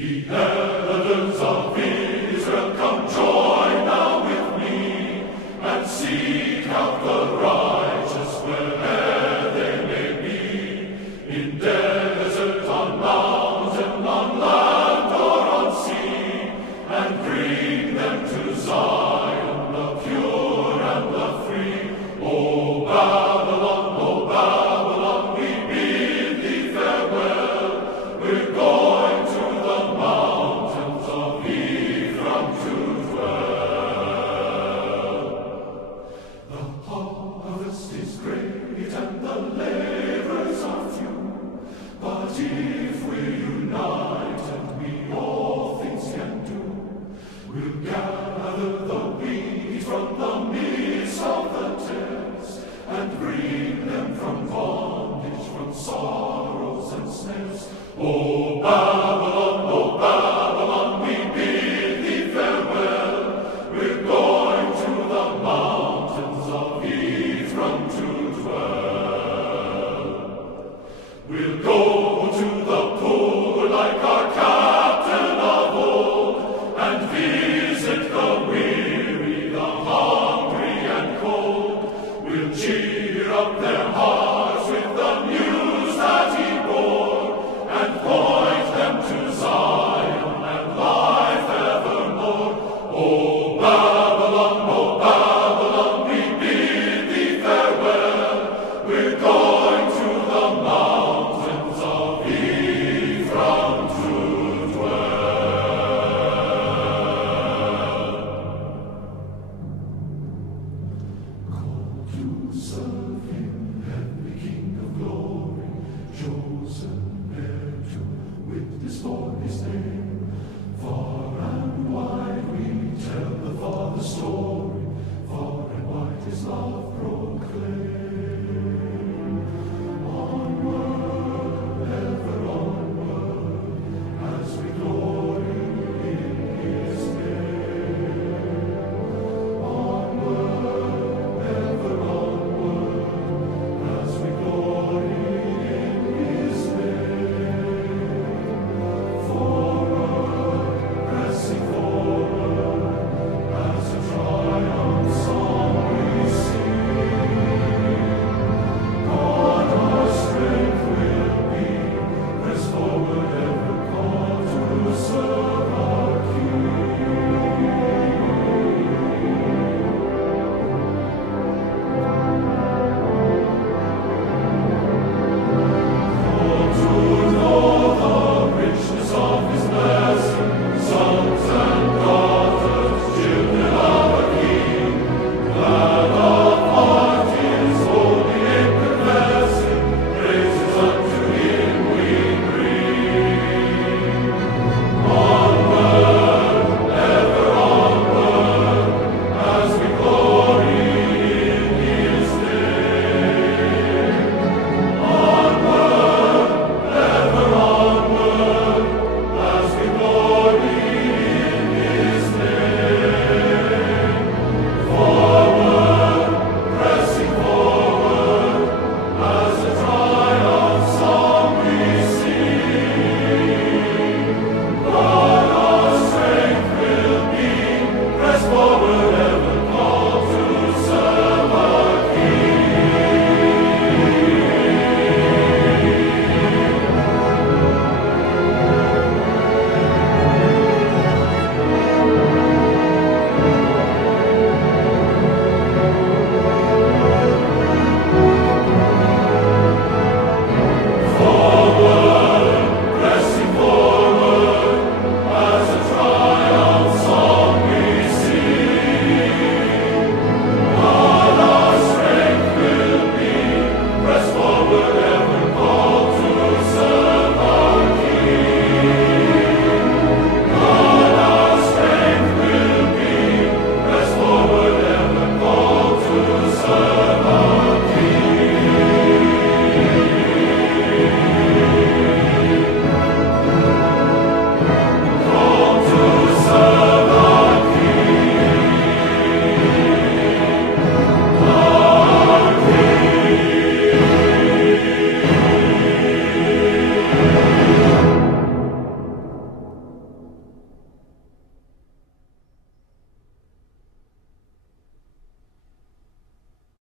Ye elders of Israel, come join now with me, and seek out the righteous where'er they may be, in desert, on mountain, on land, or on sea, and bring them to Zion, the pure and the free. O Babylon, we bid thee farewell. We're going to the mountains of Ephraim to dwell. The harvest is great and the laborers are few, but if we unite and we all things can do, we'll gather the wheat from the midst of the tares, and bring them from bondage, from sorrows and snares. O Babylon, we bid thee farewell. We're going to the mountains of Ephraim to dwell. We'll go to the poor like our captain of old, and visit the weary, the hungry and cold. We'll cheer up their hearts with the news that he bore, and point them to Zion and life evermore. O Babylon, we bid thee farewell. We're going to the mountains of Ephraim to dwell. Called to serve him, heavenly King of glory, chosen there to witness for his name. Far and wide we tell the Father's story, far and wide his love proclaim.